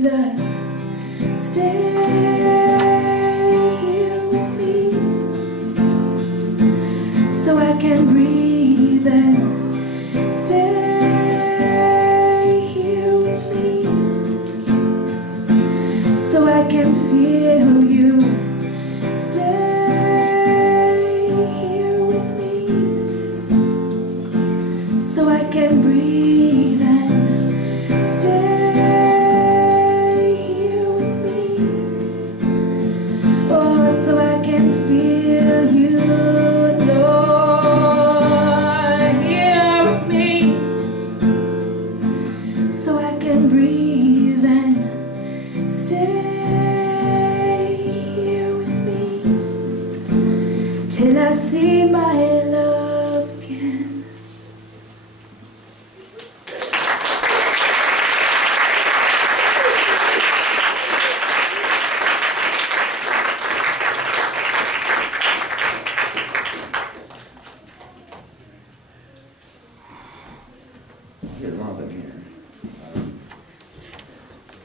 Jesus, stay here with me, so I can breathe and stay here with me, so I can feel you. Stay here with me, so I can breathe and stay here with me. Oh, so I can feel you, Lord, here with me, so I can breathe and stay here with me till I see my love again. As long as I'm here.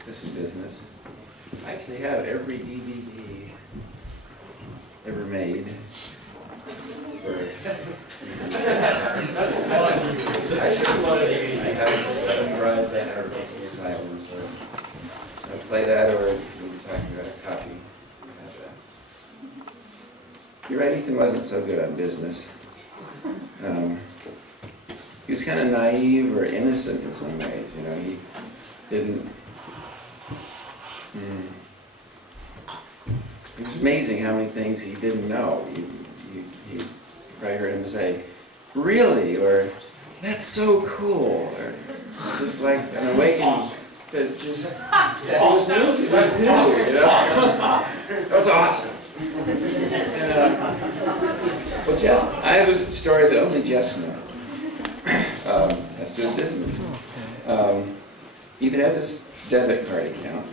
This is business. I actually have every DVD ever made. I have 7 Brides, I have Racing Asylum, so I play that, or we were talking about a copy. I have that. You're right, Ethan wasn't so good on business. He was kind of naive or innocent in some ways, you know. He didn't. It was amazing how many things he didn't know. You probably heard him say, "Really?" or "That's so cool," or just like an awakening that just it was new. It was new, you know. That was awesome. And, well, Jess, I have a story that only Jess knows. Has to do with business. Ethan had this debit card account,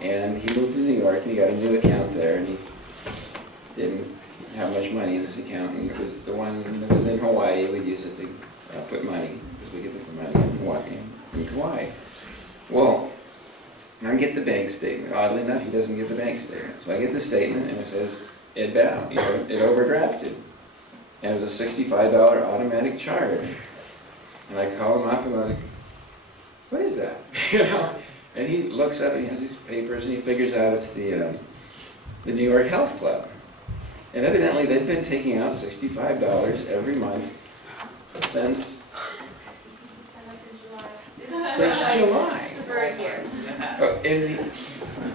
and he moved to New York, and he got a new account there, and he didn't have much money in this account, and it was the one that was in Hawaii. We'd use it to put money, because we could put the money in Hawaii. Well, I get the bank statement. Oddly enough, he doesn't give the bank statement. So I get the statement, and it says, it overdrafted. And it was a $65 automatic charge. And I call him up and I'm like, "What is that?" You know? And he looks up and he has these papers and he figures out it's the New York Health Club. And evidently they'd been taking out $65 every month since July. For a year.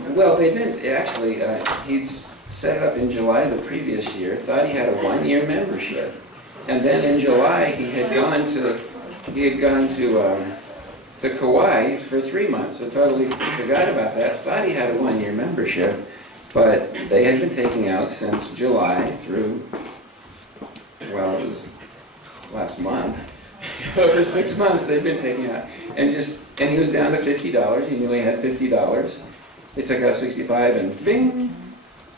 Well, they'd been, actually, he'd set it up in July the previous year, thought he had a 1-year membership. And then in July he had gone to Kauai for 3 months, so totally forgot about that. Thought he had a 1-year membership, but they had been taking out since July through, well, it was last month. For 6 months they'd been taking out, and he was down to $50. He knew he had $50. They took out 65, and bing.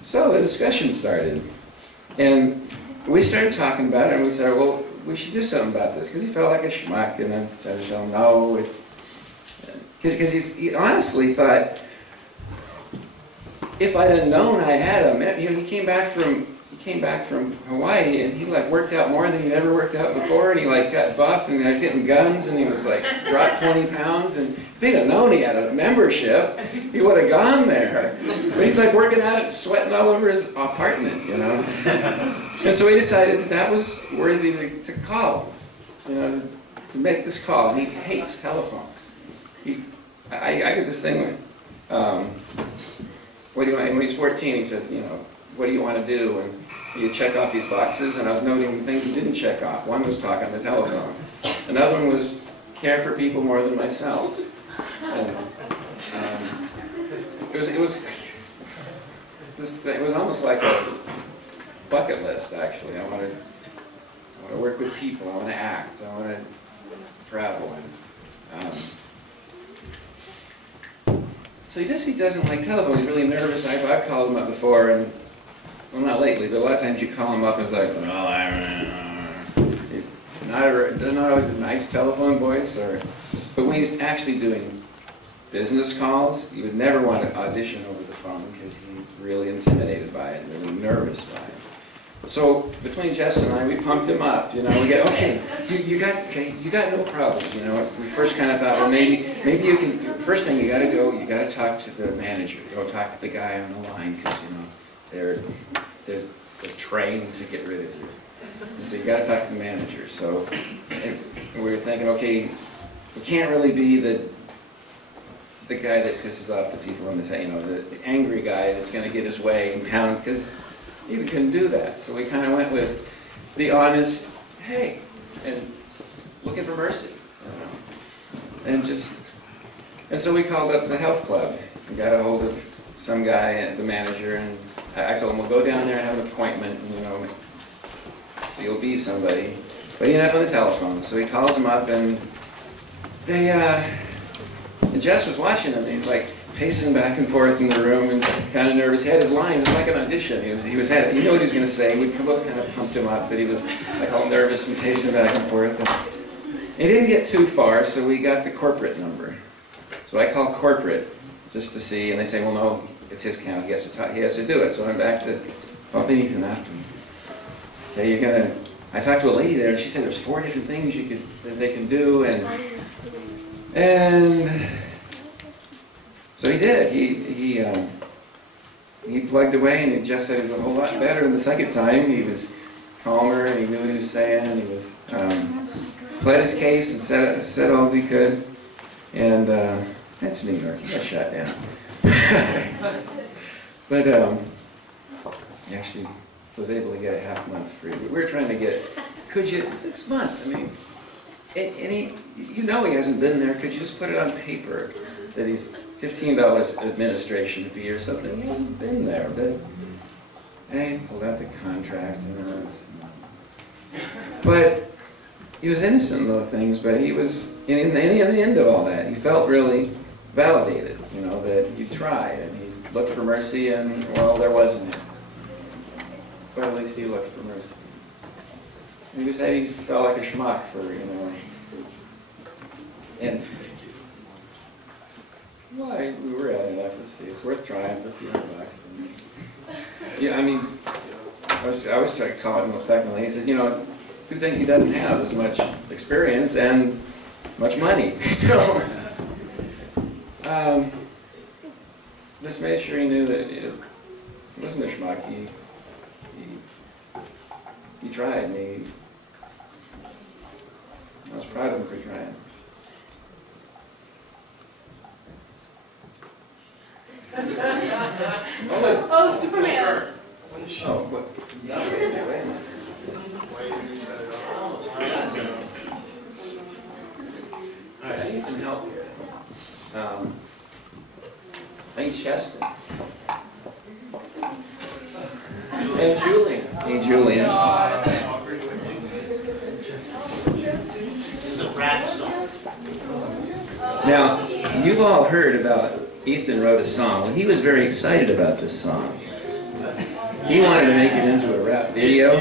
So the discussion started, and we started talking about it, and we said, well, we should do something about this, because he felt like a schmuck, and I tried to tell him, no, it's... Because he honestly thought, if I'd have known I had him, you know, he came back from Hawaii, and he like worked out more than he'd ever worked out before, and he like got buffed, and like getting guns, and he was like, dropped 20 pounds, and if he'd have known he had a membership, he would have gone there. But he's like working out it, sweating all over his apartment, you know. And so we decided that was worthy to call, you know, to make this call. And he hates telephones. I get this thing with, what do you want? When he was 14, he said, you know, what do you want to do? And you check off these boxes, and I was noting the things he didn't check off. One was talk on the telephone. Another one was care for people more than myself. And, it was almost like a bucket list, actually. I want to work with people. I want to act. I want to travel. And, so he doesn't like telephone. He's really nervous. I've called him up before, and well, not lately, but a lot of times you call him up and it's like, well, he's not always a nice telephone voice, but when he's actually doing business calls, you would never want to audition over the phone because he's really intimidated by it, really nervous by it. So between Jess and I, we pumped him up. You know, we get okay. You got no problem. You know, we first kind of thought, well, maybe you can. First thing you got to go, you got to talk to the manager. Go talk to the guy on the line because you know they're trained to get rid of you. And so you got to talk to the manager. So we were thinking, okay, we can't really be the guy that pisses off the people in the, you know, the angry guy that's going to get his way and pound, because you couldn't do that. So we kind of went with the honest, hey, and looking for mercy, you know, and so we called up the health club and got a hold of some guy, the manager, and I told him, we'll go down there and have an appointment, and, you know, so you'll be somebody. But he ended up on the telephone, so he calls him up, and they, and Jess was watching him, and he's like pacing back and forth in the room and kind of nervous. He had his lines, it was like an audition. He knew what he was going to say. We'd both kind of pumped him up, but he was like all nervous and pacing back and forth. And he didn't get too far, so we got the corporate number. So I call corporate just to see, and they say, well, no, it's his count. He has to do it. So I'm back to bumping Ethan up. And, okay, I talked to a lady there, and she said there's 4 different things that they can do, and so he did. He plugged away, and he just said he was a whole lot better. And the second time, he was calmer, and he knew what he was saying, and he was pled his case and said all he could. And that's New York. He got shot down. But he actually was able to get a half month free. We were trying to get, could you, 6 months? I mean, and he, you know he hasn't been there. Could you just put it on paper that he's $15 administration fee or something? He hasn't been there, but and he pulled out the contract and but he was innocent in those things. But he was in the end of all that, he felt really validated. You know that you tried, and he looked for mercy, and well, there wasn't. But at least he looked for mercy. He said he felt like a schmuck for, you know, and well, we were adding it up. Let's see, it's worth trying for a few $100. Yeah, I mean, I was trying to call him technically. He says, you know, 2 things he doesn't have as much experience and much money. So, just made sure he knew that it wasn't a schmuck. He tried, and I was proud of him for trying. Oh, Superman! Oh, what? No, wait a minute. All right, I need some help here. I need Cheston. And Julian. Hey, Julian. It's the rap song. Now, you've all heard about Ethan wrote a song. Well, he was very excited about this song. He wanted to make it into a rap video.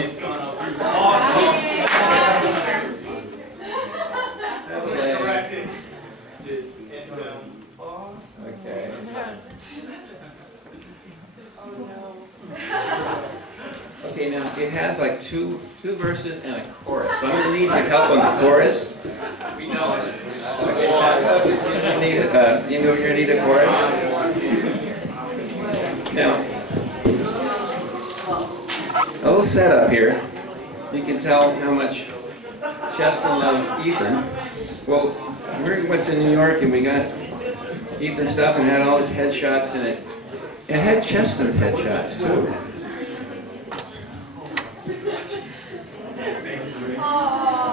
Okay. Okay, now it has like two verses and a chorus. So I'm going to need your help on the chorus. We know it. You know you're going to need a chorus? Now, a little setup here. You can tell how much Cheston loved Ethan. Well, we went to New York and we got Ethan's stuff and had all his headshots in it. It had Cheston's headshots too.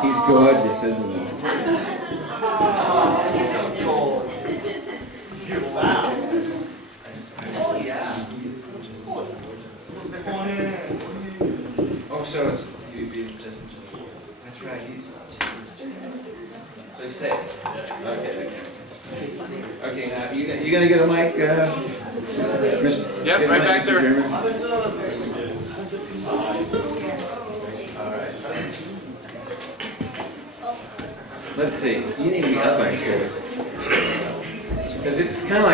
He's gorgeous, isn't he? Wow. Oh, so it's just that's right. He's so you say okay. Okay, now you gonna get a mic, Mr. Yep, right back there. German? All right. Let's see. You need to be up, I said. Because it's kind of like